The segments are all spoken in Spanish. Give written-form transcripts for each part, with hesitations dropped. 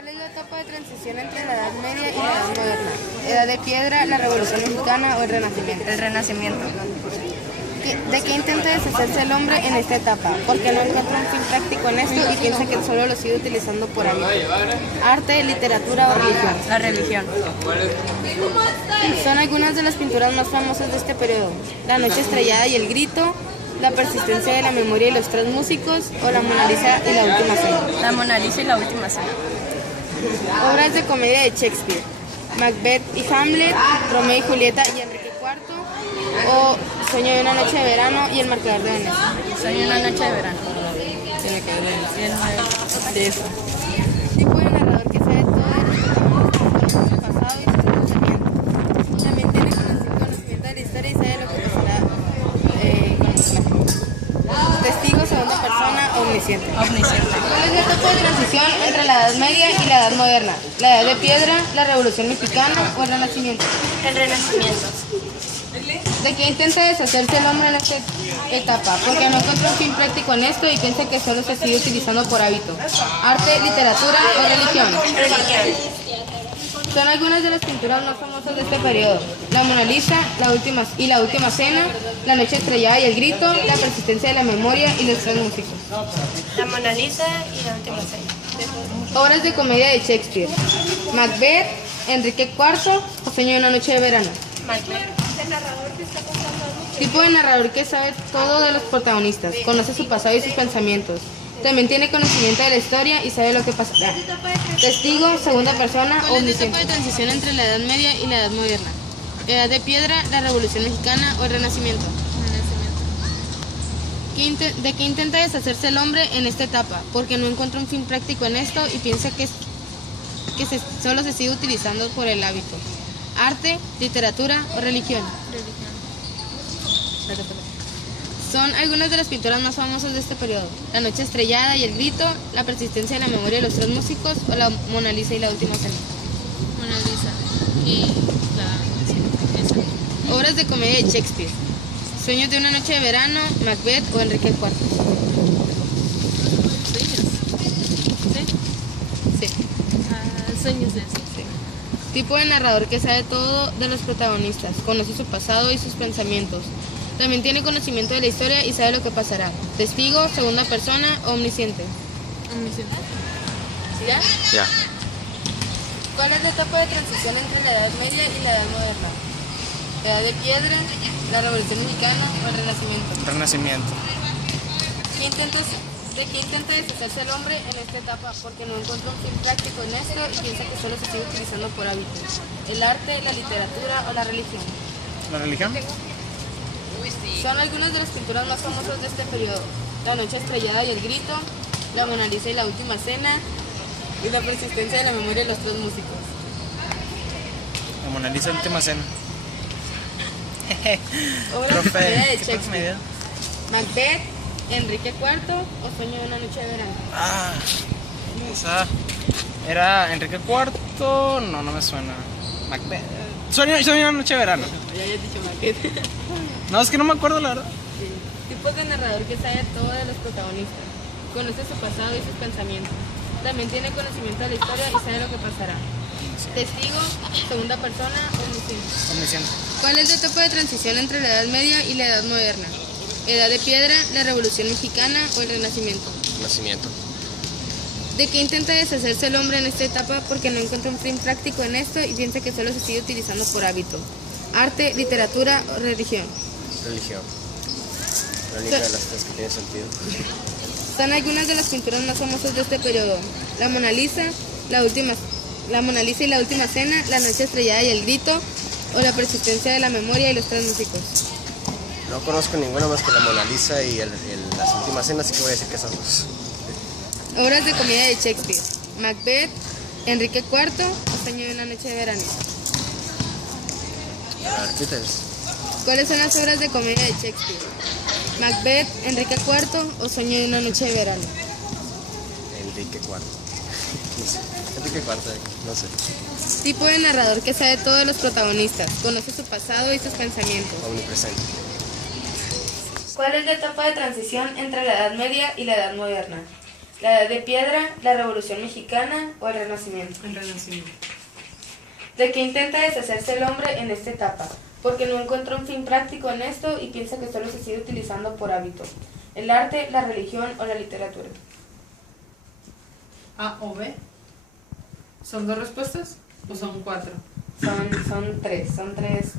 ¿Cuál es la etapa de transición entre la Edad Media y la Edad Moderna? ¿Edad de Piedra, la Revolución Mexicana o el Renacimiento? El Renacimiento. ¿De qué intenta deshacerse el hombre en esta etapa? Porque no encuentra un fin práctico en esto y piensa que solo lo sigue utilizando por hábito. Arte, literatura o religión. La religión. Son algunas de las pinturas más famosas de este periodo: La Noche Estrellada y el Grito, La Persistencia de la Memoria y los Tres Músicos o La Mona Lisa y la Última Cena. La Mona Lisa y la Última Cena. Obras de comedia de Shakespeare: Macbeth y Hamlet, Romeo y Julieta y Enrique IV, o Sueño de una noche de verano y El Marcador de Venecia. Sueño de una noche de verano. Tiene que ver De eso. tipo de narrador que sabe todo de los protagonistas, conoce su pasado y sus pensamientos. También tiene conocimiento de la historia y sabe lo que pasará con los personajes. Testigo, segunda persona, omnisciente. Omnisciente. ¿Cuál es la etapa de transición entre la Edad Media y la Edad Moderna? ¿La Edad de Piedra, la Revolución Mexicana o el Renacimiento? El Renacimiento. ¿De qué intenta deshacerse el hombre en esta etapa? Porque no encuentra un fin práctico en esto y piensa que solo se sigue utilizando por hábito. ¿Arte, literatura o religión? Religión. Son algunas de las pinturas más famosas de este periodo: La Mona Lisa, la Última Cena, La Noche Estrellada y el Grito, La Persistencia de la Memoria y los Tres Músicos. La Mona Lisa y la Última Cena. Obras de comedia de Shakespeare: Macbeth, Enrique IV o Sueño de una noche de verano. Macbeth. Tipo de narrador que sabe todo de los protagonistas, conoce su pasado y sus pensamientos. También tiene conocimiento de la historia y sabe lo que pasará. Testigo, segunda persona, omnisciente. ¿Cuál es la etapa de transición entre la Edad Media y la Edad Moderna? ¿Edad de Piedra, la Revolución Mexicana o el Renacimiento? ¿De qué intenta deshacerse el hombre en esta etapa? Porque no encuentra un fin práctico en esto y piensa que solo se sigue utilizando por el hábito. ¿Arte, literatura o religión? Son algunas de las pinturas más famosas de este periodo: La Noche Estrellada y el Grito, La Persistencia de la Memoria de los Tres Músicos o La Mona Lisa y la Última Cena. Mona Lisa y esa. Obras de comedia de Shakespeare: Sueños de una noche de verano, Macbeth o Enrique IV. Sí. Sueños de eso. Tipo de narrador que sabe todo de los protagonistas, conoce su pasado y sus pensamientos. También tiene conocimiento de la historia y sabe lo que pasará. Testigo, segunda persona, omnisciente. Omnisciente. ¿Ya? Ya. ¿Cuál es la etapa de transición entre la Edad Media y la Edad Moderna? ¿La Edad de Piedra, la Revolución Mexicana o el Renacimiento? Renacimiento. ¿De qué intenta deshacerse el hombre en esta etapa? Porque no encuentra un fin práctico en esto y piensa que solo se sigue utilizando por hábito. ¿El arte, la literatura o la religión? ¿La religión? Son algunas de las pinturas más famosas de este periodo: La Noche Estrellada y el Grito, La Mona Lisa y la Última Cena y La Persistencia de la Memoria de los Tres Músicos. La Mona Lisa, Última Cena. Obras de comedia de ¿qué Shakespeare: profe? Macbeth, Enrique IV o Sueño de una noche de verano. Ah, esa era Enrique IV. No, no me suena. Macbeth. Sueño de una noche de verano. Ya habías dicho Macbeth. No, es que no me acuerdo, la verdad. Sí. Tipos de narrador que sabe todo de los protagonistas, conoce su pasado y sus pensamientos. También tiene conocimiento de la historia y sabe lo que pasará. Testigo, segunda persona, omnisciente. Omnisciente. ¿Cuál es la etapa de transición entre la Edad Media y la Edad Moderna? ¿Edad de Piedra, la Revolución Mexicana o el Renacimiento? Nacimiento. ¿De qué intenta deshacerse el hombre en esta etapa? Porque no encuentra un fin práctico en esto y piensa que solo se sigue utilizando por hábito. ¿Arte, literatura o religión? Religión. La única de las tres que tiene sentido. Son algunas de las pinturas más famosas de este periodo: La Mona Lisa y la Última Cena, La Noche Estrellada y el Grito o La Persistencia de la Memoria y los Tres Músicos. No conozco ninguna más que la Mona Lisa y las Últimas Cenas, así que voy a decir que esas dos. Obras de comedia de Shakespeare: Macbeth, Enrique IV o Sueño de una noche de verano. A ver, Peters. ¿Cuáles son las obras de comedia de Shakespeare? Macbeth, Enrique IV o Sueño de una noche de verano. Enrique IV. No sé. Enrique IV, no sé. Tipo de narrador que sabe todo de los protagonistas, conoce su pasado y sus pensamientos. Omnipresente. ¿Cuál es la etapa de transición entre la Edad Media y la Edad Moderna? La Edad de Piedra, la Revolución Mexicana o el Renacimiento. El Renacimiento. ¿De qué intenta deshacerse el hombre en esta etapa? Porque no encuentra un fin práctico en esto y piensa que solo se sigue utilizando por hábito. El arte, la religión o la literatura. A o B. ¿Son 2 respuestas o son 4? Son tres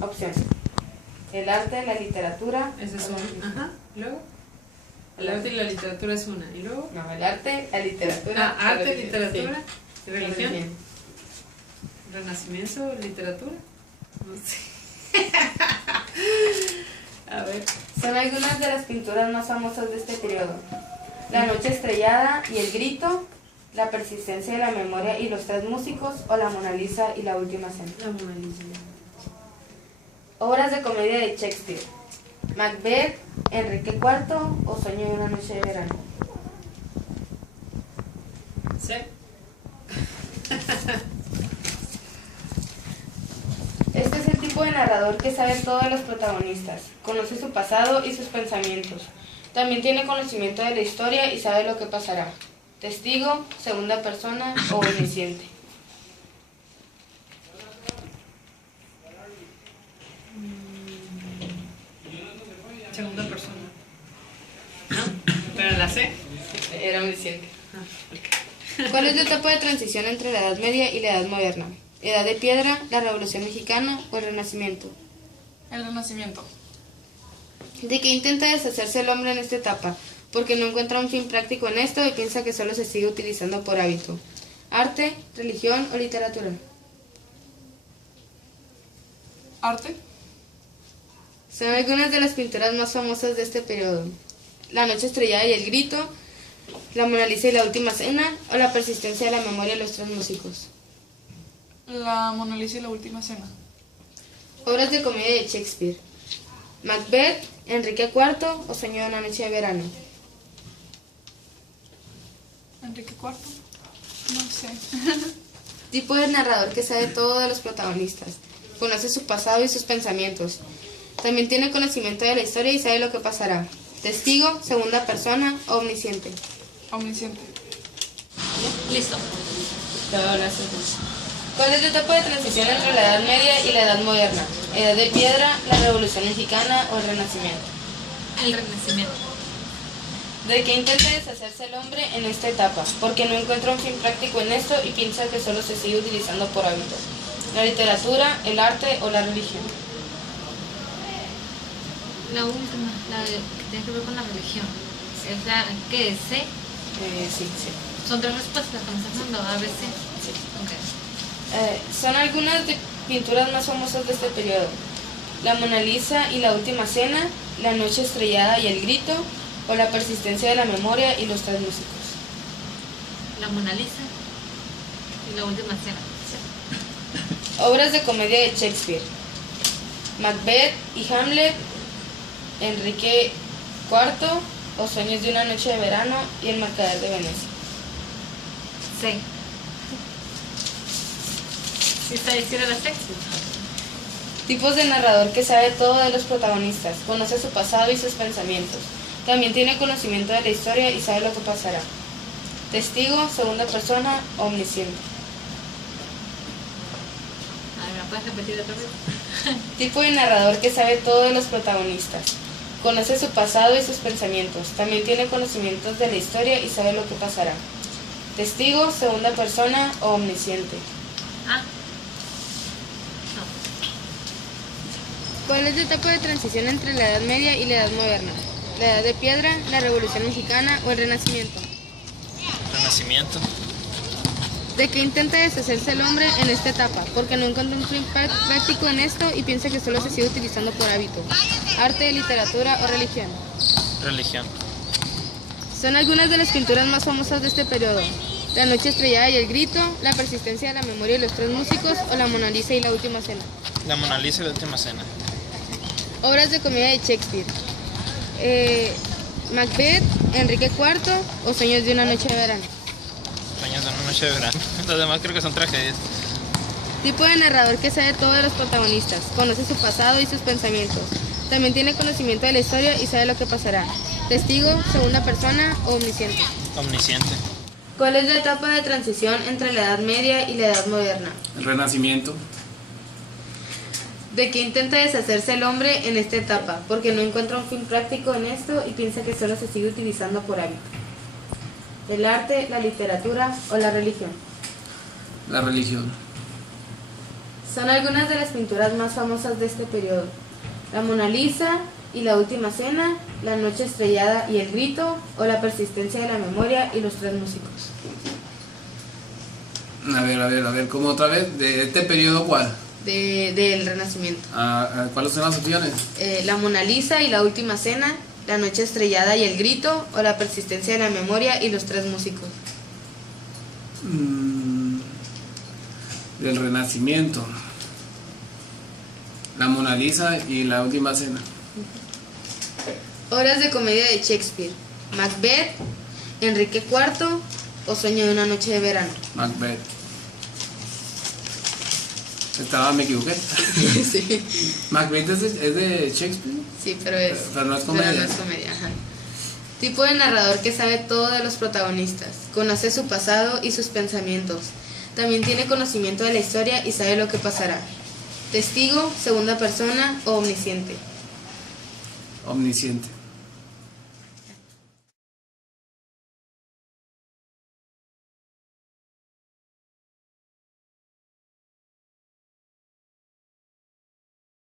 opciones. El arte, la literatura. Esas o son. la religión. Ajá. ¿Luego? El arte y la literatura es una. ¿Y luego? No, el arte, la literatura. Ah, arte, la religión. literatura, Sí. religión. Renacimiento, literatura. No sé. A ver. Son algunas de las pinturas más famosas de este periodo. La noche estrellada y el grito, la persistencia de la memoria y los 3 músicos o la Mona Lisa y la última cena. La Mona Lisa. Obras de comedia de Shakespeare. Macbeth, Enrique IV o Sueño de una noche de verano. Sí. Este es el tipo de narrador que sabe todo de los protagonistas, conoce su pasado y sus pensamientos. También tiene conocimiento de la historia y sabe lo que pasará. Testigo, segunda persona o omnisciente. Segunda persona. ¿No? Pero la C. Era omnisciente. Ah, ¿Cuál es la etapa de transición entre la Edad Media y la Edad Moderna? ¿Edad de Piedra, la Revolución Mexicana o el Renacimiento? El Renacimiento. ¿De qué intenta deshacerse el hombre en esta etapa? Porque no encuentra un fin práctico en esto y piensa que solo se sigue utilizando por hábito. ¿Arte, religión o literatura? Arte. Son algunas de las pinturas más famosas de este periodo. La noche estrellada y el grito, la Mona Lisa y la última cena o la persistencia de la memoria de los 3 músicos. La Mona Lisa y la última cena. Obras de comedia de Shakespeare. Macbeth, Enrique IV o Sueño de una noche de verano. Enrique IV. No sé. Tipo de narrador que sabe todo de los protagonistas. Conoce su pasado y sus pensamientos. También tiene conocimiento de la historia y sabe lo que pasará. Testigo, segunda persona o omnisciente. Omnisciente. Listo. ¿Cuál es la etapa de transición entre la Edad Media y la Edad Moderna? ¿Edad de Piedra, la Revolución Mexicana o el Renacimiento? El Renacimiento. ¿De qué intenta deshacerse el hombre en esta etapa? Porque no encuentra un fin práctico en esto y piensa que solo se sigue utilizando por hábito. ¿La literatura, el arte o la religión? La última, la que tiene que ver con la religión. Es la que es C. Sí. Son 3 respuestas, ¿me estás dando? A, B, C. Sí. Ok. Son algunas de pinturas más famosas de este periodo. La Mona Lisa y la última cena, la noche estrellada y el grito, o la persistencia de la memoria y los 3 músicos. La Mona Lisa y la última cena. Sí. Obras de comedia de Shakespeare. Macbeth y Hamlet, Enrique IV o Sueños de una noche de verano y El mercader de Venecia. C. ¿Sí está diciendo la C? Tipos de narrador que sabe todo de los protagonistas, conoce su pasado y sus pensamientos. También tiene conocimiento de la historia y sabe lo que pasará. Testigo, segunda persona, omnisciente. A ver, ¿me puedes repetir otra vez? Tipo de narrador que sabe todo de los protagonistas, conoce su pasado y sus pensamientos. También tiene conocimientos de la historia y sabe lo que pasará. Testigo, segunda persona o omnisciente. Ah. No. ¿Cuál es la etapa de transición entre la Edad Media y la Edad Moderna? ¿La Edad de Piedra, la Revolución Mexicana o el Renacimiento? Renacimiento. ¿De qué intenta deshacerse el hombre en esta etapa? Porque no encuentra un fin práctico en esto y piensa que solo se sigue utilizando por hábito. ¿Arte, literatura o religión? Religión. Son algunas de las pinturas más famosas de este periodo. La noche estrellada y el grito, la persistencia de la memoria de los 3 músicos o la Mona Lisa y la última cena. La Mona Lisa y la última cena. Obras de comedia de Shakespeare. Macbeth, Enrique IV o Sueños de una noche de verano. Sueños de una noche de verano. Los demás creo que son tragedias. Tipo de narrador que sabe todo de los protagonistas, conoce su pasado y sus pensamientos. También tiene conocimiento de la historia y sabe lo que pasará. Testigo, segunda persona o omnisciente. Omnisciente. ¿Cuál es la etapa de transición entre la Edad Media y la Edad Moderna? El Renacimiento. ¿De qué intenta deshacerse el hombre en esta etapa? Porque no encuentra un fin práctico en esto y piensa que solo se sigue utilizando por hábito. ¿El arte, la literatura o la religión? La religión. Son algunas de las pinturas más famosas de este periodo. La Mona Lisa y la Última Cena, La Noche Estrellada y El Grito, o La Persistencia de la Memoria y Los Tres Músicos. A ver, ¿cómo otra vez? ¿De este periodo cuál? Del Renacimiento. ¿Cuáles son las opciones? La Mona Lisa y la Última Cena, La Noche Estrellada y El Grito, o La Persistencia de la Memoria y Los Tres Músicos. Del Renacimiento. La Mona Lisa y la Última Cena. Obras de comedia de Shakespeare: Macbeth, Enrique IV o Sueño de una noche de verano. Macbeth. Me equivoqué. Sí. Macbeth es de Shakespeare. Sí, pero no es comedia. Pero no es comedia, ajá. Tipo de narrador que sabe todo de los protagonistas, conoce su pasado y sus pensamientos. También tiene conocimiento de la historia y sabe lo que pasará. Testigo, segunda persona o omnisciente. Omnisciente.